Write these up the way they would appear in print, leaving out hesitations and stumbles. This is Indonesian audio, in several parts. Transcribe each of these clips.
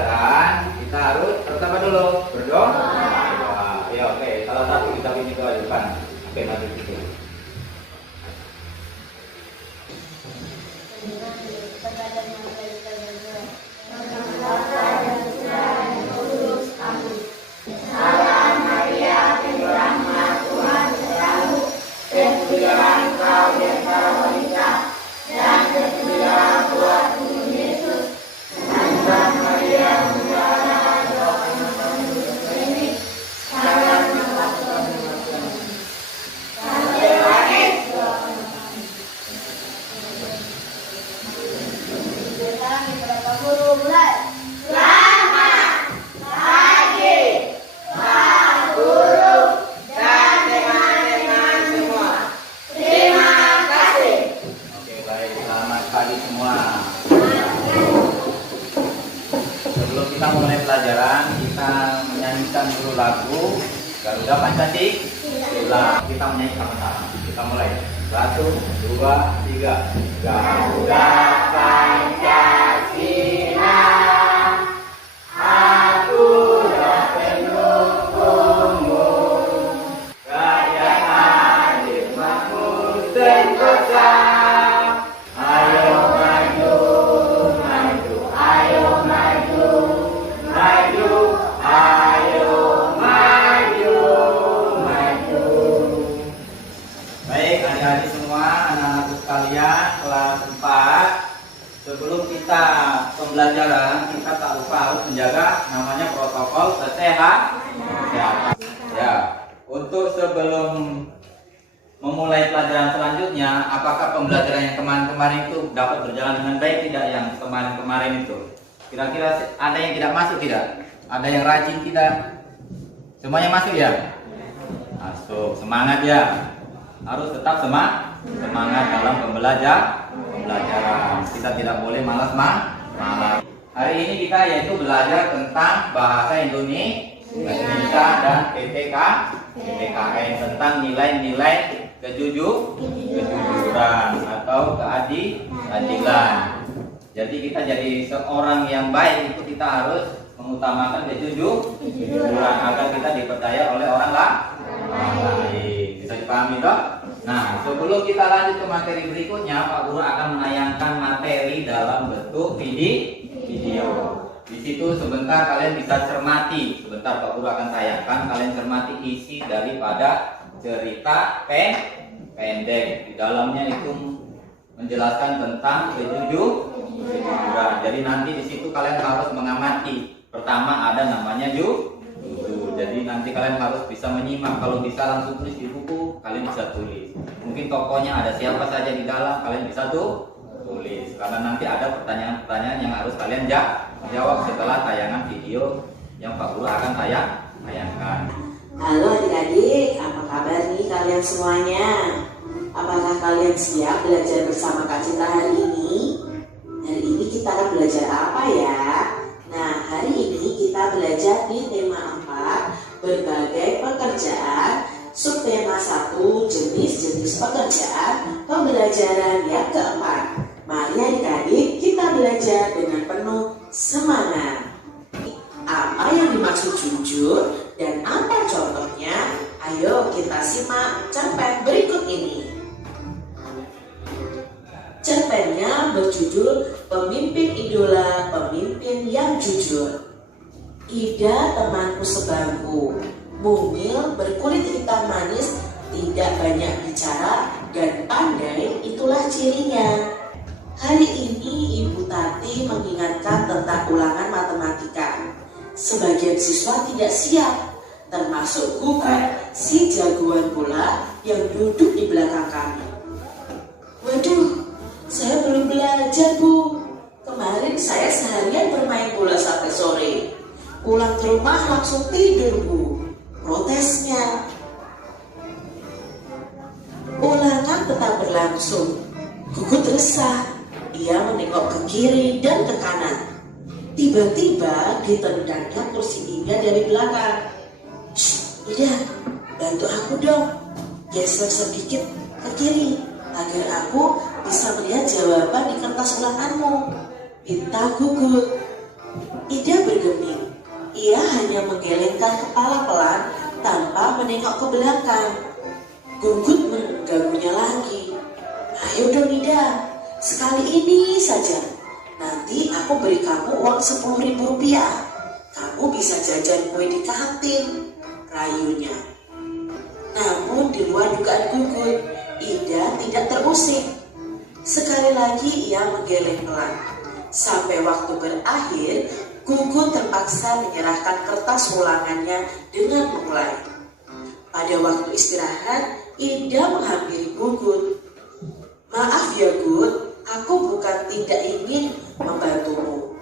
pelajaran kita harus pertama dulu berdoa. Ya, oke. Salah satu kitab ini ke depan. Oke, mari itu. Kita mulai pelajaran, kita menyanyikan dulu lagu Garuda Pancasila. Kita menyanyi sama-sama. Kita mulai. 1, 2, 3. Garuda Pancasila, aku yang pendukungmu, rakyat adil makmur sentosa. Ayo maju, maju, ayo maju. Maju, ayo maju, maju. Baik adik-adik semua, anak-anakku sekalian, kelas 4. Sebelum kita pembelajaran, kita tak lupa harus menjaga namanya protokol kesehatan. Ya, untuk sebelum memulai pelajaran selanjutnya, apakah pembelajaran yang kemarin-kemarin itu dapat berjalan dengan baik tidak yang kemarin-kemarin itu? Kira-kira ada yang tidak masuk tidak? Ada yang rajin tidak? Semuanya masuk ya? Masuk. Semangat ya. Harus tetap semangat dalam pembelajaran. Kita tidak boleh malas. Hari ini kita yaitu belajar tentang bahasa Indonesia dan PPKN tentang nilai-nilai kejujuran atau keadilan. Jadi kita jadi seorang yang baik itu kita harus mengutamakan kejujuran agar kita dipercaya oleh orang lain. Bisa dipahami toh? Nah, sebelum kita lanjut ke materi berikutnya, Pak Guru akan menayangkan materi dalam bentuk video. Di situ sebentar kalian bisa cermati. Sebentar Pak Guru akan tayangkan, kalian cermati isi daripada cerita pendek. Di dalamnya itu menjelaskan tentang kejujuran. Jadi nanti di situ kalian harus mengamati. Pertama ada namanya judul. Jadi nanti kalian harus bisa menyimak. Kalau bisa langsung tulis di buku, kalian bisa tulis. Mungkin tokohnya ada siapa saja di dalam, kalian bisa tulis. Karena nanti ada pertanyaan-pertanyaan yang harus kalian jawab setelah tayangan video yang Pak Guru akan tayangkan. Halo adik-adik, apa kabar nih kalian semuanya? Apakah kalian siap belajar bersama Kak Citra hari ini? Hari ini kita akan belajar apa ya? Nah, hari ini kita belajar di tema 4, berbagai pekerjaan, subtema 1, jenis-jenis pekerjaan, pembelajaran yang keempat. Mari adik-adik kita belajar dengan penuh semangat. Apa yang dimaksud jujur dan apa contohnya? Ayo kita simak cerpen berikut ini. Cerpennya berjudul Pemimpin Idola, Pemimpin yang Jujur. Ida temanku sebangku, mungil, berkulit hitam manis, tidak banyak bicara, dan pandai, itulah cirinya. Hari ini Ibu Tati mengingatkan tentang ulangan matematika. Sebagian siswa tidak siap, termasuk Gugu, si jagoan bola yang duduk di belakang kami. Waduh, saya belum belajar, Bu. Kemarin saya seharian bermain bola sampai sore. Pulang ke rumah langsung tidur, Bu. Protesnya. Ulangan tetap berlangsung. Gugut resah. Ia menengok ke kiri dan ke kanan. Tiba-tiba ditendangnya kursi Ida dari belakang. Shh, Ida, bantu aku dong. Geser sedikit ke kiri agar aku bisa melihat jawaban di kertas ulanganmu. Pinta Gugut. Ida hanya menggelengkan kepala pelan tanpa menengok ke belakang. Gugut mengganggunya lagi. Ayo dong Ida, sekali ini saja. Nanti aku beri kamu uang 10.000 rupiah. Kamu bisa jajan kue di kantin, rayunya. Namun di luar dugaan Gugut, Ida tidak terusik. Sekali lagi ia menggeleng pelan. Sampai waktu berakhir, Gugut terpaksa menyerahkan kertas ulangannya dengan memulai. Pada waktu istirahat, Ida menghampiri Gugut. Maaf ya Gut, aku bukan tidak ingin membantumu.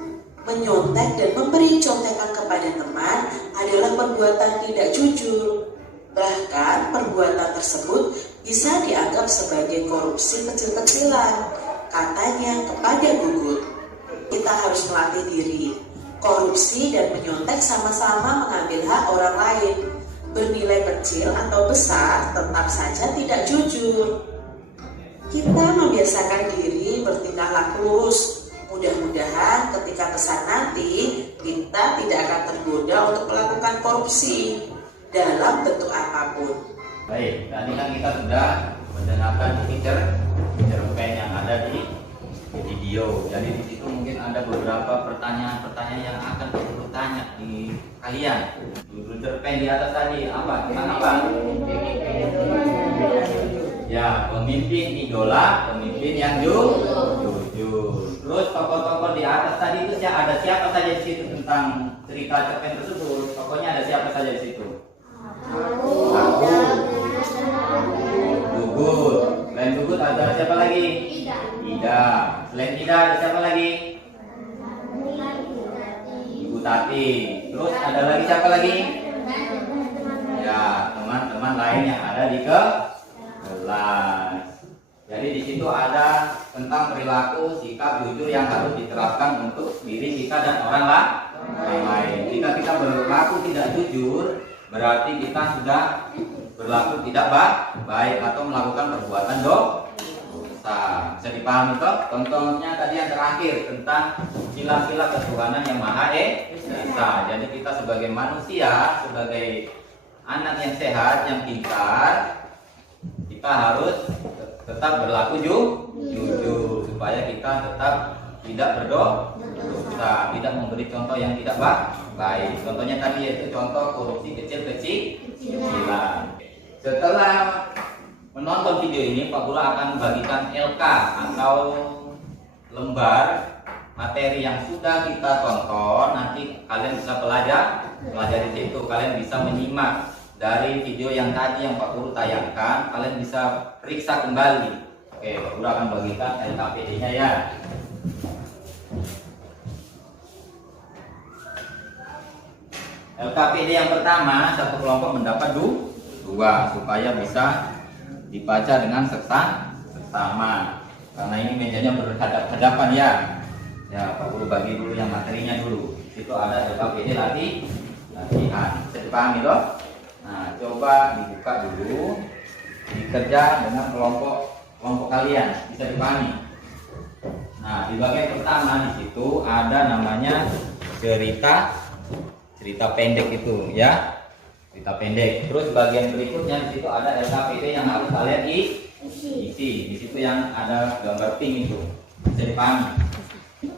Menyontek dan memberi contekan kepada teman adalah perbuatan tidak jujur. Bahkan perbuatan tersebut bisa dianggap sebagai korupsi kecil-kecilan, katanya kepada Gugut. Kita harus melatih diri. Korupsi dan menyontek sama-sama mengambil hak orang lain. Bernilai kecil atau besar tetap saja tidak jujur. Kita membiasakan diri bertindak laku lurus. Mudah-mudahan ketika besar nanti kita tidak akan tergoda untuk melakukan korupsi dalam bentuk apapun. Baik, tadi kan kita sudah mendengarkan cerpen yang ada di video. Jadi di situ mungkin ada beberapa pertanyaan-pertanyaan yang akan kita bertanya di kalian. Judul cerpen di atas tadi apa? Tentang apa? Ya, pemimpin idola, pemimpin yang jujur. Terus tokoh-tokoh di atas tadi itu ada siapa saja di situ tentang cerita cerpen tersebut? Tokohnya ada siapa saja di situ? Aku, Gugut. Selain Gugut ada siapa lagi? Ida. Selain Ida ada siapa lagi? Ibu Tati. Terus ada lagi siapa lagi? Ya, teman-teman lain yang ada di kelas. Jadi di situ ada tentang perilaku, sikap jujur yang harus diterapkan untuk diri kita dan orang lain. Jika kita berlaku tidak jujur, berarti kita sudah berlaku tidak baik atau melakukan perbuatan dosa. Bisa dipahami toh? Contohnya tadi yang terakhir tentang sila-sila ketuhanan yang Maha Esa. Jadi kita sebagai manusia, sebagai anak yang sehat, yang pintar, kita harus tetap berlaku jujur supaya kita tetap tidak berdosa, tidak memberi contoh yang tidak baik. Contohnya tadi yaitu contoh korupsi kecil-kecilan. Setelah menonton video ini, Pak Guru akan membagikan LK atau lembar materi yang sudah kita tonton. Nanti kalian bisa pelajari di situ. Kalian bisa menyimak dari video yang tadi yang Pak Guru tayangkan. Kalian bisa periksa kembali. Oke, Pak Guru akan bagikan LKPD-nya ya. LKPD yang pertama, satu kelompok mendapat 2 supaya bisa dibaca dengan seksama. Karena ini mejanya berhadapan-hadapan ya. Ya, Pak Guru bagi dulu yang materinya dulu. Itu ada LKPD latihan. Bisa dipahami toh? Nah, coba dibuka dulu. Dikerja dengan kelompok kalian. Bisa dipahami. Nah, di bagian pertama di situ ada namanya cerita pendek itu ya. Cerita pendek. Terus bagian berikutnya di situ ada LKPD yang harus kalian isi. Di situ yang ada gambar pink itu. Bisa dipahami.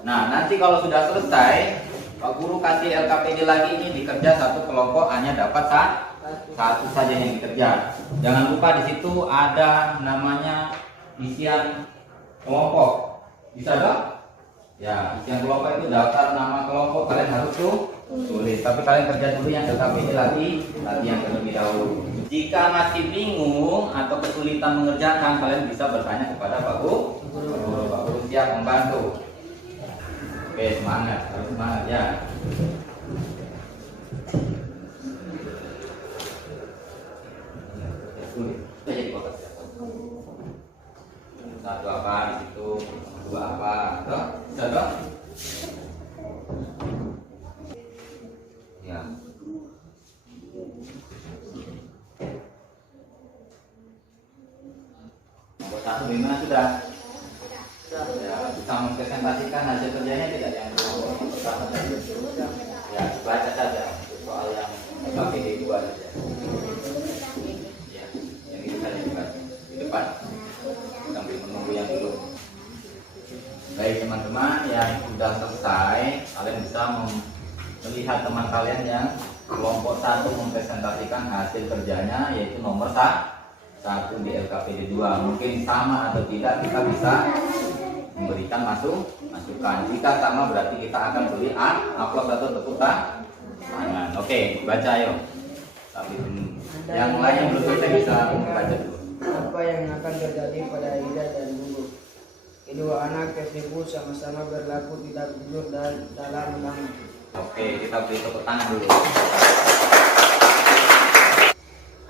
Nah, nanti kalau sudah selesai, Pak Guru kasih LKPD lagi, ini dikerja satu kelompok hanya dapat satu saja yang dikerja. Jangan lupa di situ ada namanya isian kelompok. Bisa dong? Ya, isian kelompok itu daftar nama kelompok, kalian harus tulis. Tapi kalian kerja dulu yang LKPD latihan terlebih dahulu. Jika masih bingung atau kesulitan mengerjakan, kalian bisa bertanya kepada Pak Guru. Pak Guru siap membantu. Oke, semangat, harus semangat ya. Satu apa di situ, 2 apa, toh? Bisa toh? Ya. Nomor 1 bagaimana sudah? Ya, bisa mempresentasikan hasil kerjanya tidak yang ya, baca saja soal melihat teman kalian yang kelompok 1 mempresentasikan hasil kerjanya, yaitu nomor 1 di LKPD 2. Mungkin sama atau tidak, kita bisa memberikan masukan. Jika sama berarti kita akan beri upload atau tepuk tangan. Oke, baca ayo. Tapi yang lain yang belum selesai bisa membaca dulu. Apa yang akan terjadi pada Ida dan Gugu? Kedua anak tersebut sama-sama berlaku tidak jujur dan dalam menang. Oke, kita beri tepuk tangan dulu.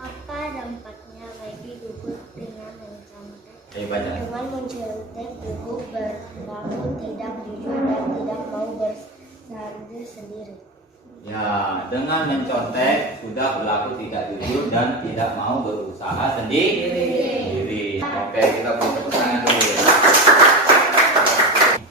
Apa dampaknya bagi Gugu dengan mencontek? Baca. Dengan mencontek, Gugu berlaku tidak jujur dan tidak mau bersarjah sendiri. Ya, dengan mencontek sudah berlaku tidak jujur dan tidak mau berusaha sendiri. Oke, kita beri tepuk tangan dulu.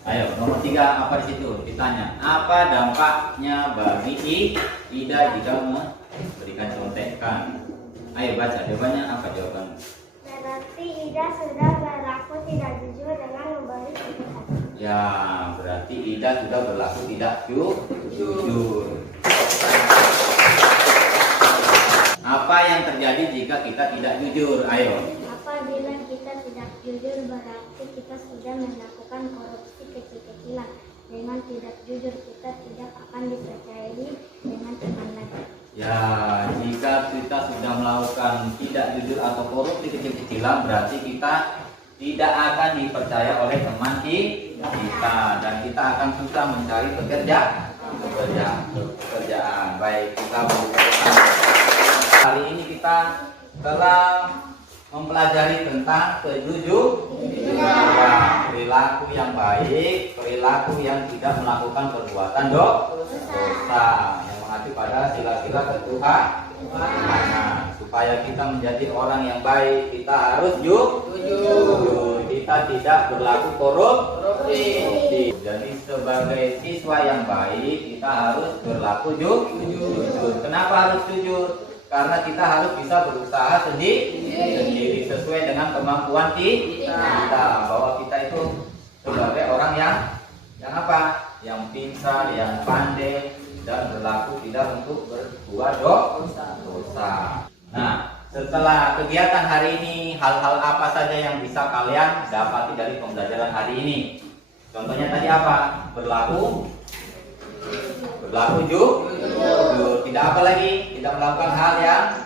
Ayo, nomor 3 apa di situ? Ditanya, apa dampaknya bagi Ida jika memberikan contekan? Ayo baca, jawabannya apa jawabannya? Berarti Ida sudah berlaku tidak jujur dengan memberi contekan. Ya, berarti Ida sudah berlaku tidak jujur. Apa yang terjadi jika kita tidak jujur? Ayo. Apabila kita tidak jujur berarti kita sudah melakukan korupsi kecil-kecilan. Dengan tidak jujur kita tidak akan dipercayai dengan teman lagi. Ya, jika kita sudah melakukan tidak jujur atau korupsi kecil-kecilan berarti kita tidak akan dipercaya oleh teman kita dan kita akan susah mencari pekerjaan. Baik, kita kali ini kita telah mempelajari tentang kejujuran, perilaku yang baik, perilaku yang tidak melakukan perbuatan dosa, yang mengacu pada sila-sila ketuhanan. Supaya kita menjadi orang yang baik, kita harus jujur. Kita tidak berlaku korupsi. Jadi sebagai siswa yang baik, kita harus berlaku jujur. Kenapa harus jujur? Karena kita harus bisa berusaha sendiri sesuai dengan kemampuan kita. Bahwa kita itu sebagai orang yang apa? Yang pintar, yang pandai dan berlaku tidak untuk berbuat dosa. Nah, setelah kegiatan hari ini, hal-hal apa saja yang bisa kalian dapati dari pembelajaran hari ini? Contohnya tadi apa? Berlaku jujur. Tidak apa lagi? Tidak melakukan hal yang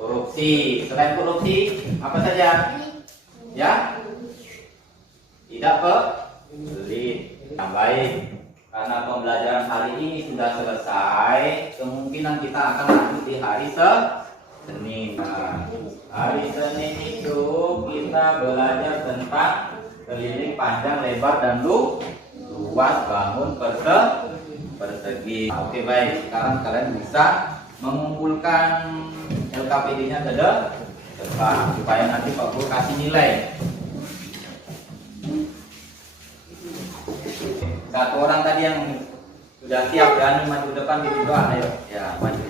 korupsi. Selain korupsi, apa saja? Ya? Tidak pelit. Yang baik. Karena pembelajaran hari ini sudah selesai, kemungkinan kita akan lanjut di hari Senin. Hari Senin itu kita belajar tentang keliling panjang, lebar, dan luas, bangun persegi. Oke, baik. Sekarang kalian bisa mengumpulkan LKPD-nya ke depan supaya nanti Pak Guru kasih nilai. Satu orang tadi yang sudah siap berani maju depan di doa, ayo. Ya, maju.